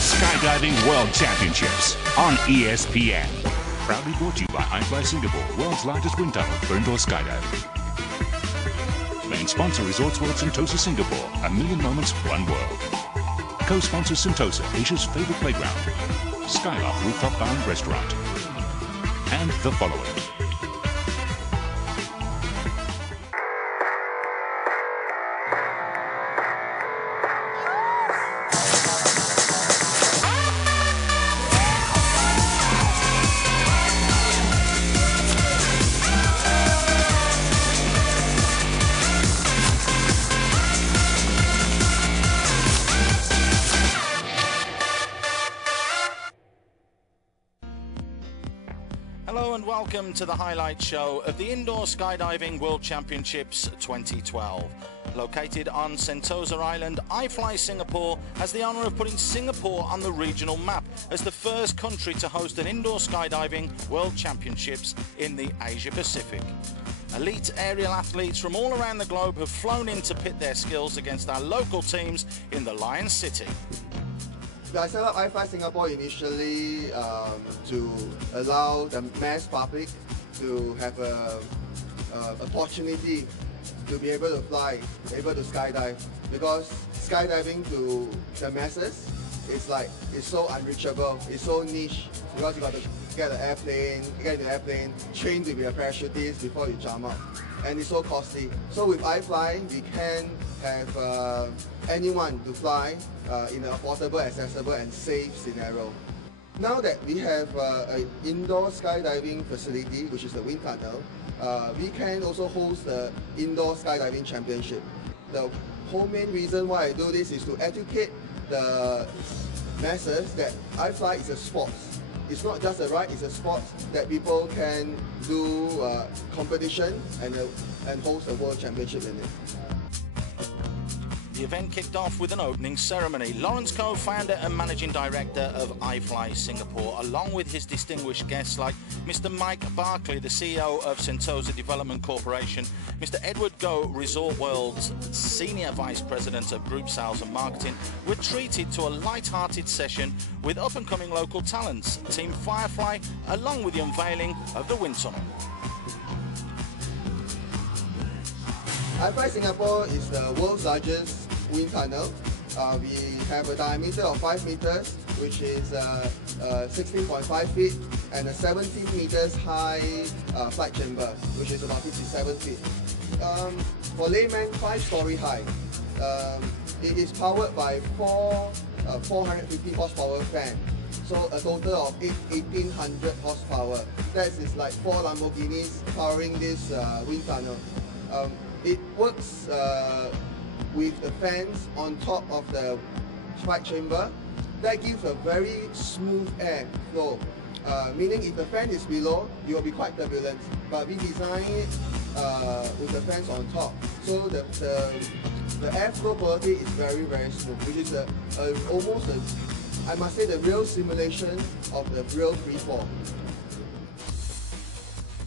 Skydiving World Championships on ESPN. Proudly brought to you by iFly Singapore, world's largest wind tunnel for indoor skydiving. Main sponsor Resorts World Sentosa Singapore, a million moments, one world. Co-sponsor Sentosa, Asia's favorite playground. Skyloft Rooftop Bar and Restaurant. And the following. Hello and welcome to the highlight show of the Indoor Skydiving World Championships 2012. Located on Sentosa Island, iFly Singapore has the honour of putting Singapore on the regional map as the first country to host an Indoor Skydiving World Championships in the Asia Pacific. Elite aerial athletes from all around the globe have flown in to pit their skills against our local teams in the Lion City. I set up iFly Singapore initially to allow the mass public to have a opportunity to be able to fly, able to skydive, because skydiving to the masses it's so unreachable, it's so niche, because you got to get an airplane, train to be a parachutist before you jump out, and it's so costly. So with iFly, we can have anyone to fly in an affordable, accessible and safe scenario. Now that we have an indoor skydiving facility, which is the wind tunnel, we can also host the Indoor Skydiving Championship. The whole main reason why I do this is to educate the masses that iFly is a sport. It's not just a ride, it's a sport that people can do competition and host a world championship in it. The event kicked off with an opening ceremony. Lawrence Koh, founder and managing director of iFly Singapore, along with his distinguished guests like Mr. Mike Barclay, the CEO of Sentosa Development Corporation, Mr. Edward Goh, Resort World's Senior Vice President of Group Sales and Marketing, were treated to a light-hearted session with up-and-coming local talents, Team Firefly, along with the unveiling of the wind tunnel. iFly Singapore is the world's largest wind tunnel. We have a diameter of 5 meters, which is 16.5 feet, and a 17 meters high flight chamber, which is about 57 feet. For laymen, 5-story high. It is powered by 450 horsepower fan. So a total of 1,800 horsepower. That is like 4 Lamborghinis powering this wind tunnel. It works with the fans on top of the flight chamber. That gives a very smooth air flow. Meaning if the fan is below, it will be quite turbulent. But we design it with the fans on top. So the airflow quality is very, very smooth, which is I must say, the real simulation of the real freefall.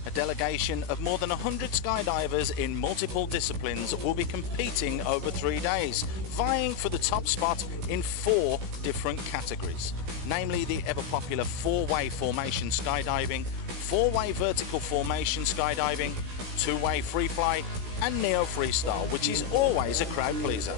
A delegation of more than 100 skydivers in multiple disciplines will be competing over 3 days, vying for the top spot in 4 different categories, namely the ever-popular 4-way formation skydiving, 4-way vertical formation skydiving, 2-way free fly, and neo freestyle, which is always a crowd pleaser.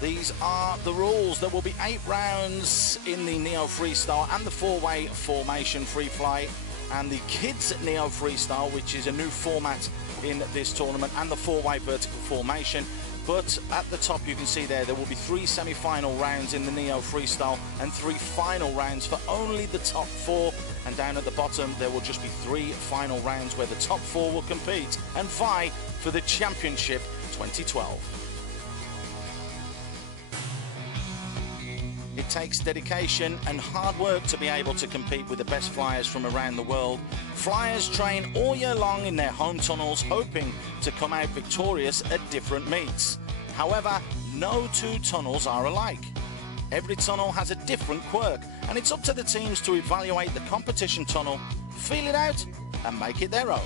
These are the rules. There will be 8 rounds in the Neo Freestyle and the 4-way formation free fly, and the Kids Neo Freestyle, which is a new format in this tournament, and the 4-way vertical formation. But at the top you can see there will be 3 semi-final rounds in the Neo Freestyle and 3 final rounds for only the top 4. And down at the bottom there will just be 3 final rounds where the top 4 will compete and vie for the Championship 2012. It takes dedication and hard work to be able to compete with the best flyers from around the world. Flyers train all year long in their home tunnels, hoping to come out victorious at different meets. However, no 2 tunnels are alike. Every tunnel has a different quirk, and it's up to the teams to evaluate the competition tunnel, feel it out, and make it their own.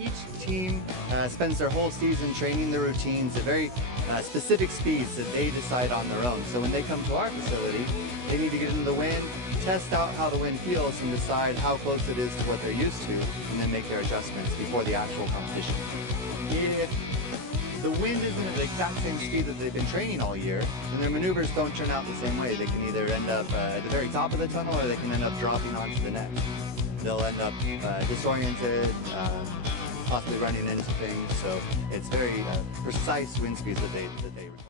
Each team spends their whole season training the routines, a very specific speeds that they decide on their own. So when they come to our facility, they need to get into the wind, test out how the wind feels, and decide how close it is to what they're used to, and then make their adjustments before the actual competition. If the wind isn't at the exact same speed that they've been training all year, then their maneuvers don't turn out the same way. They can either end up at the very top of the tunnel, or they can end up dropping onto the net. They'll end up disoriented, possibly running into things. So it's very precise wind speeds that they require.